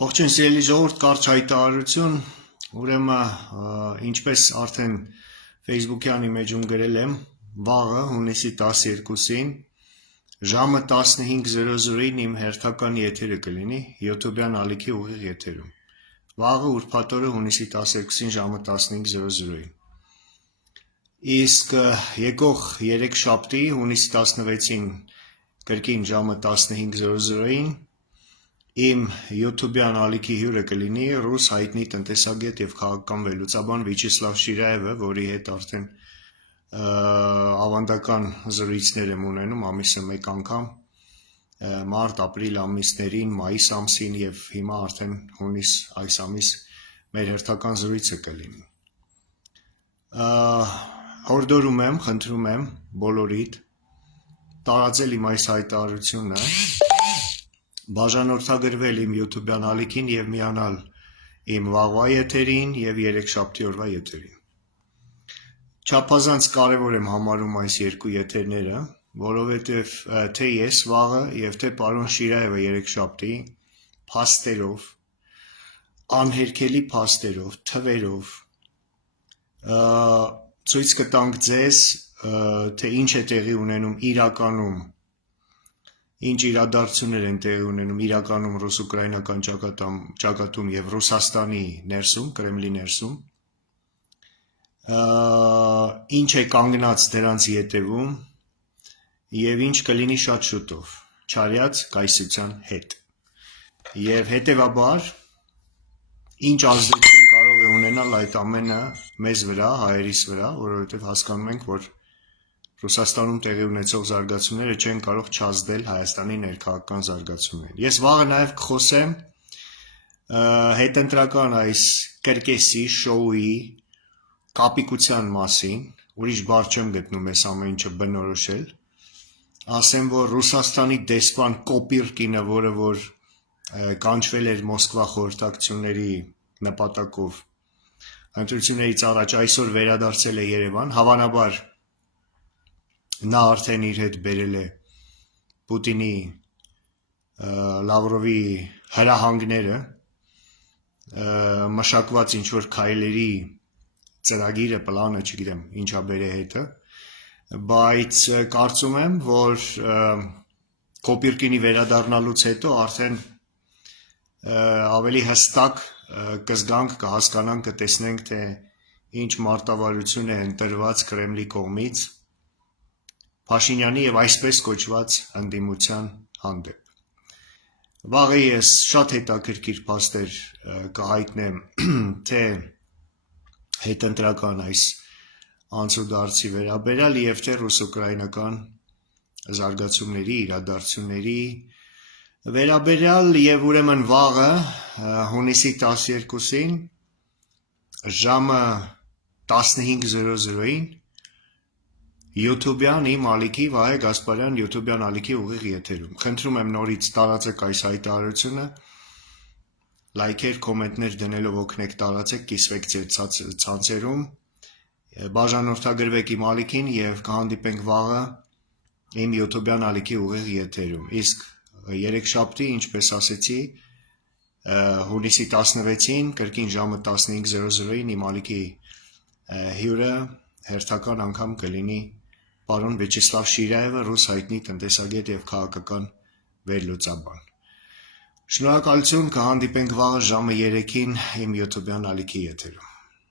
Ողջույն սիրելի ժողովուրդ, կարճ հայտարարություն, ուրեմն ինչպես արդեն Facebook-յան իմեջում գրել եմ, վաղը հունիսի 12-ին ժամը 15:00-ին իմ հերթական եթերը կլինի YouTube-յան ալիքի ուղիղ եթերում։ Վաղը ուրբաթ օրը հունիսի 12-ին ժամը 15:00-ին։ Իսկ եկող երեքշաբթի հունիսի 16-ին կրկին ժամը 15:00-ին իմ YouTube-յան ալիքի հյուրը կլինի ռուս հայտնի տնտեսագետ եւ քաղաքական վերլուծաբան Վիաչեսլավ Շիրաևը, որի հետ արդեն ավանդական զրույցներ եմ ունենում ամիսը մեկ անգամ, մարտ, ապրիլ ամիսներին, մայիս ամսին եւ հիմա արդեն հունիս այս ամիս մեր հերթական զրույցը կլինի։ Հորդորում եմ, խնդրում եմ բոլորիդ տարածել իմ այս հայտարարությունը, բաժանորդագրվել իմ YouTube-յան ալիքին եւ միանալ իմ վաղվա եթերին եւ երեքշաբթի օրվա եթերին։ Չափազանց կարեւոր եմ համարում այս երկու եթերները, որովհետեւ թե ես վաղը եւ թե պարոն Շիրաևը երեքշաբթի փաստերով, անհերքելի փաստերով, թվերով ցույց կտանք ձեզ, թե ինչ է տեղի ունենում իրականում, ինչ իրադարձություններ են տեղի ունենում իրականում ռուս-ուկրաինական ճակատում եւ Ռուսաստանի ներսում, Կրեմլի ներսում, ինչ է կանգնած դրանց ետևում եւ ինչ կլինի շատ շուտով, չարյաց կայսրության հետ։ Եվ հետեւաբար ինչ ազդեցություն կարող է ունենալ այդ ամենը մեզ վրա, հայերիս վրա, որովհետեւ հասկանում ենք, որ Ռուսաստանում տեղի ունեցող զարգացումները չեն կարող չազդել Հայաստանի ներքաղաքական զարգացումներին։ Ես վաղը նաև կխոսեմ հետընտրական այս կրկեսի, շոուի, կապիկության մասին, ուրիշ բառ չեմ գտնում այս ամեն ինչը բնորոշել, ասեմ, որ Ռուսաստանի դեսպան Կոպիրկինը, որը որ կանչվել էր Մոսկվա խորհրդակցությունների նպատակով ընտրություններից առաջ, այսօր վերադարձել է Երևան, հավանաբար նա արդեն իր հետ բերել է Պուտինի, Լավրովի հրահանգները, մշակված ինչ-որ քայլերի ծրագիրը, պլանը, չգիտեմ, ինչա բերե հետը, բայց կարծում եմ, որ Կոպիրկինի վերադառնալուց հետո արդեն ավելի հստակ կզգանք, կհասկանանք, կտեսնենք, թե ինչ մարտավարություն է ընտրված Կրեմլի կողմից Փաշինյանի եւ այսպես կոչված ընդդիմության հանդեպ։ Վաղը ես շատ հետաքրքիր փաստեր կհայտնեմ թե հետընտրական այս անցուդարձի վերաբերյալ եւ թե ռուս-ուկրաինական զարգացումների, իրադարձությունների վերաբերյալ եւ ուրեմն վաղը հունիսի 12-ին ժամը 15:00-ին YouTube-յան իմ ալիքի Վահե Գասպարյան YouTube-յան ալիքի ուղիղ եթերում։ Խնդրում եմ նորից տարածեք այս հայտարարությունը, լայքեր, կոմենտներ դնելով օգնեք տարածեք, կիսվեք ձեր ցանցերում, բաժանորդագրվեք իմ ալիքին եւ կհանդիպենք վաղը իմ YouTube-յան ալիքի ուղիղ եթերում։ Իսկ երեքշաբթի, ինչպես ասեցի, հունիսի 16-ին կրկին ժամը 15:00-ին իմ ալիքի հյուրը հերթական անգամ կլինի պարոն Վիաչեսլավ Շիրաևը, ռուս հայտնի տնտեսագետ եւ քաղաքական վերլուծաբան։ Շնորհակալություն, կհանդիպենք վաղը ժամը 3-ին իմ YouTube-յան ալիքի եթերում։